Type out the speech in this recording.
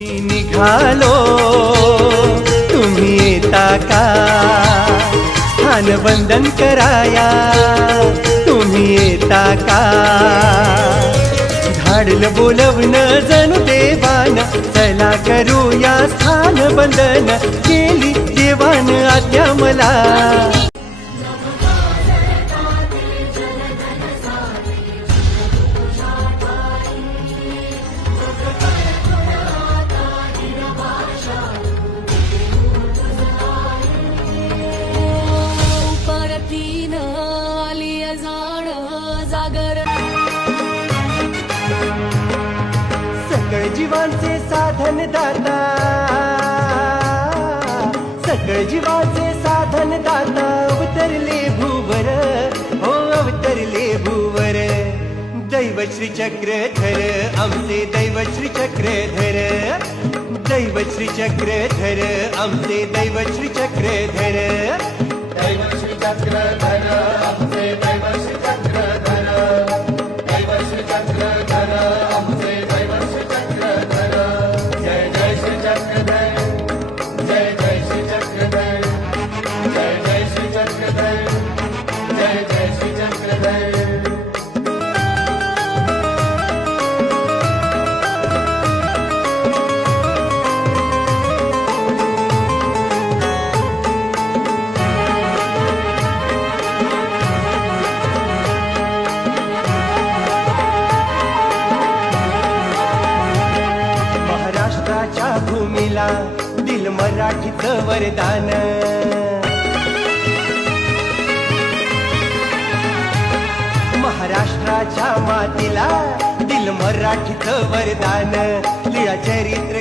निघालो तुम्ही येता का स्थान वंदन कराया तुम्ही येता का धाडलं बोलवणं जणू देवान चला करूया स्थान वंदन केली देवान आज्ञा मला सकळ जीवांचे साधन दाता सकळ जीवांचे साधन दाता अवतरले भूवर हो अवतरले भूवर दैव श्री चक्रधर आमचे दैव श्री चक्रधर दैव श्री चक्रधर आमचे दैव श्री चक्रधर दैव श्री चक्रधर आमचे दैव श्री चक्रधर दैव श्री चक्रधर आमचे दैव श्री चक्रधर जय जय श्री चक्रधर जय जय श्री चक्रधर जय जय श्री चक्रधर जय जय श्री चक्रधर भूमीला दिल मराठीचं वरदान महाराष्ट्राच्या मातीला दिल मराठीचं वरदान लीळा चरित्र